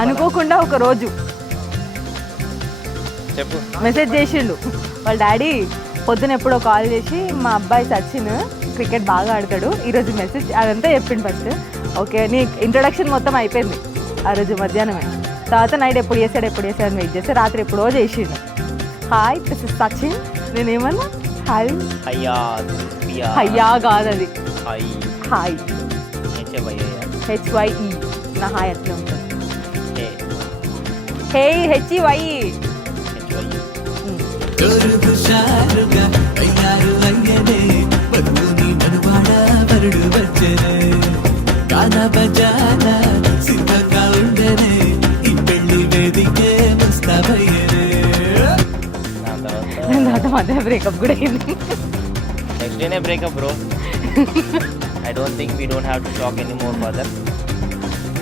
అనుకోకుండా ఒక రోజు మెసేజ్ చేసిండు వాళ్ళ డాడీ పొద్దున ఎప్పుడో కాల్ చేసి మా అబ్బాయి సచిన్ క్రికెట్ బాగా ఆడతాడు ఈరోజు మెసేజ్ అదంతా చెప్పిండు ఫస్ట్. ఓకే నీ ఇంట్రొడక్షన్ మొత్తం అయిపోయింది ఆ రోజు మధ్యాహ్నమే. తర్వాత నైట్ ఎప్పుడు చేశాడు అని వెయిట్ చేస్తే రాత్రి ఎప్పుడో చేసిండు. Hi this is Sachin. నేనేమన్నా హాయ్ హయ్యా కాదు అది హాయ్ HYE నా హాయ్ అట్లా ఉంటుంది. హే HEY మధ్య బ్రేకప్ కూడా అయింది. నెక్స్ట్ డేనే breakup bro. I don't think we don't have to talk anymore further.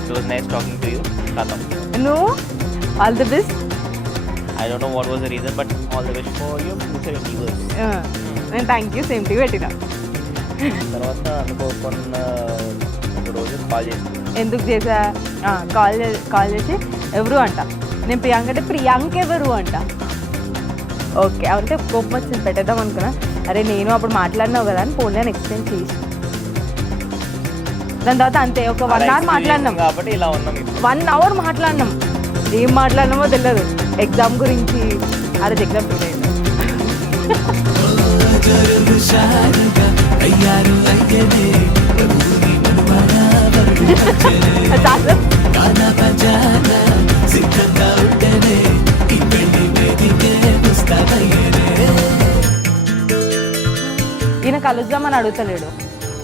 It was nice talking to you. Khatam. No, all the best. I don't know what was the reason, but all the best for your future endeavors. And thank you, same to you. పెట్టినా తర్వాత అనుకోకుండా ఒక రోజు call చేసి ఎందుకు చేసా call చేసి ఎవరు అంట. నేను ప్రియాంక అంటే ప్రియాంక ఎవరు అంట. ఓకే అంటే కోపం వచ్చింది పెట్టేద్దాం అనుకున్నా. అరే నేను అప్పుడు మాట్లాడినావు కదా అని ఫోన్లో ఎక్స్ప్లెయిన్ చేసి దాని తర్వాత అంతే ఒక 1 hour మాట్లాడినాం కాబట్టి ఇలా ఉన్నాం. 1 hour మాట్లాడినాం. ఏం మాట్లాడినామో తెలియదు. ఎగ్జామ్ గురించి ఆ రోజు ఎగ్జామ్ ఫెయిల్ అయింది. ఈయన కలుద్దామని అడుగుతలేడు,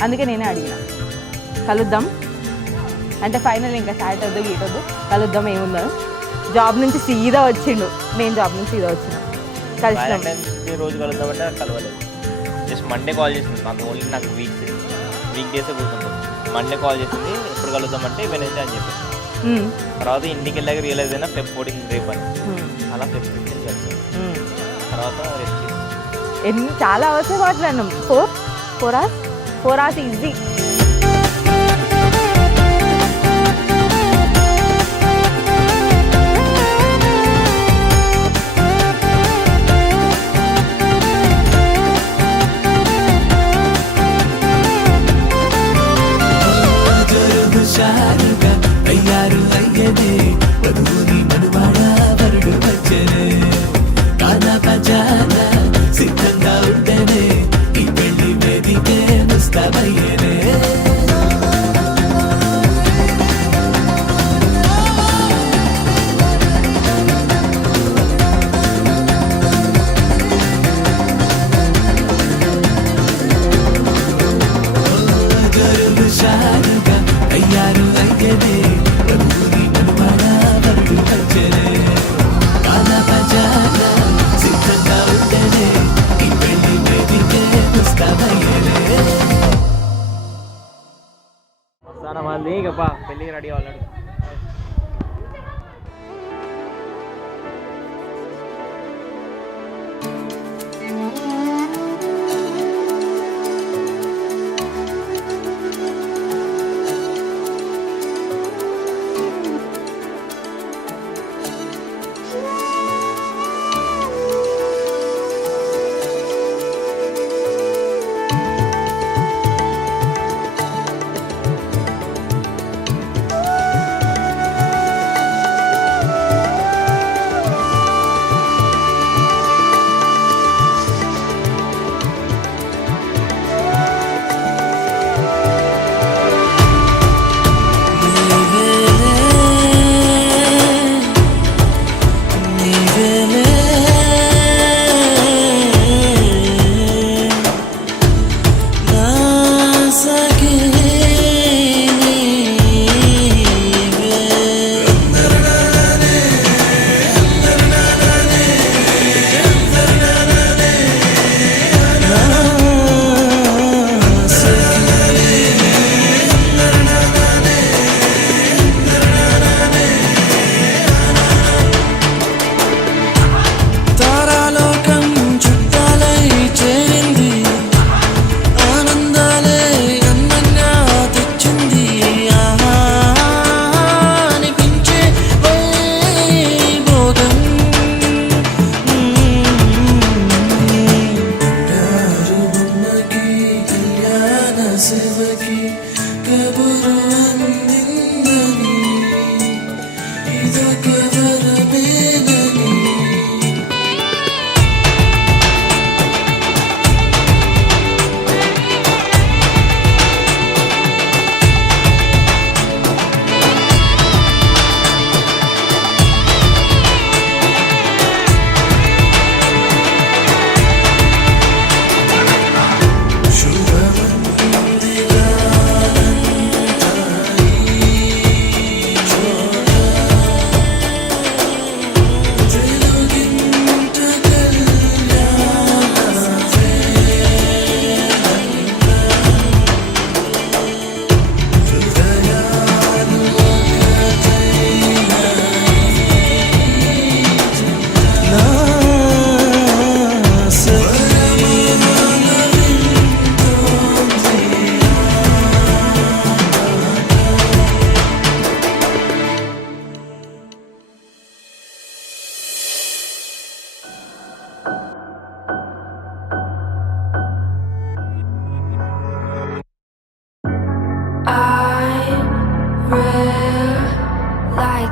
అందుకే నేనే అడిగిన కలుద్దాం అంటే ఫైనల్ ఇంకా స్టార్ట్ వద్దు గీటొద్దు కలుద్దాం ఏముందో. జాబ్ నుంచి సీదా వచ్చిండు, నేను జాబ్ నుంచి సీదా వచ్చిన కలిసినాం. రోజు కలుద్దామంటే కలవలేదు. జస్ట్ మండే కాల్ చేసింది మాకు. ఓన్లీ నాకు వీక్ డేసే కూర్చుంటుంది. మండే కాల్ చేసింది ఎప్పుడు కలుద్దామంటే వెనస్డే అని చెప్పి. తర్వాత ఇంటికి వెళ్ళాక రియలైజ్ అయినా Feb 14 రేపు అని. అలా Feb 15 కలిసాం. తర్వాత రెస్ట్ ఎన్ని చాలా అవర్స్ మాట్లాడినాం. 4 hours ఈజీ. అయితేనే వధువుని మనువాడ వరుడు వచ్చనే కానా పజాన సిద్ధంగా ఉంటేనే ఈ పెళ్లి వేదికే ముస్తాబయ్యేనే షారుగా అయ్యారు అయితేనే వధువుని మనువాడ వరుడు వచ్చనే కానా పజాన సిద్ధంగా ఉంటేనే ఈ పెళ్లి వేదికే ముస్తాబయ్యేనే వస్తానా మళ్ళీ ఇక బా పెళ్ళికి ready అవ్వాలడు.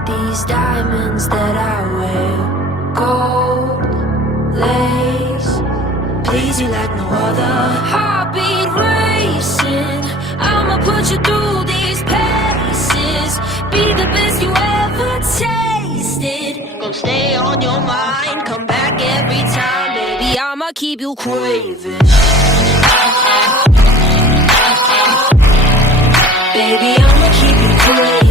These diamonds that I wear, gold lace, please you like no other. Heartbeat racing, I'ma put you through these paces. Be the best you ever tasted. Gonna stay on your mind, come back every time, baby. I'ma keep you craving. Baby, I'ma keep you craving.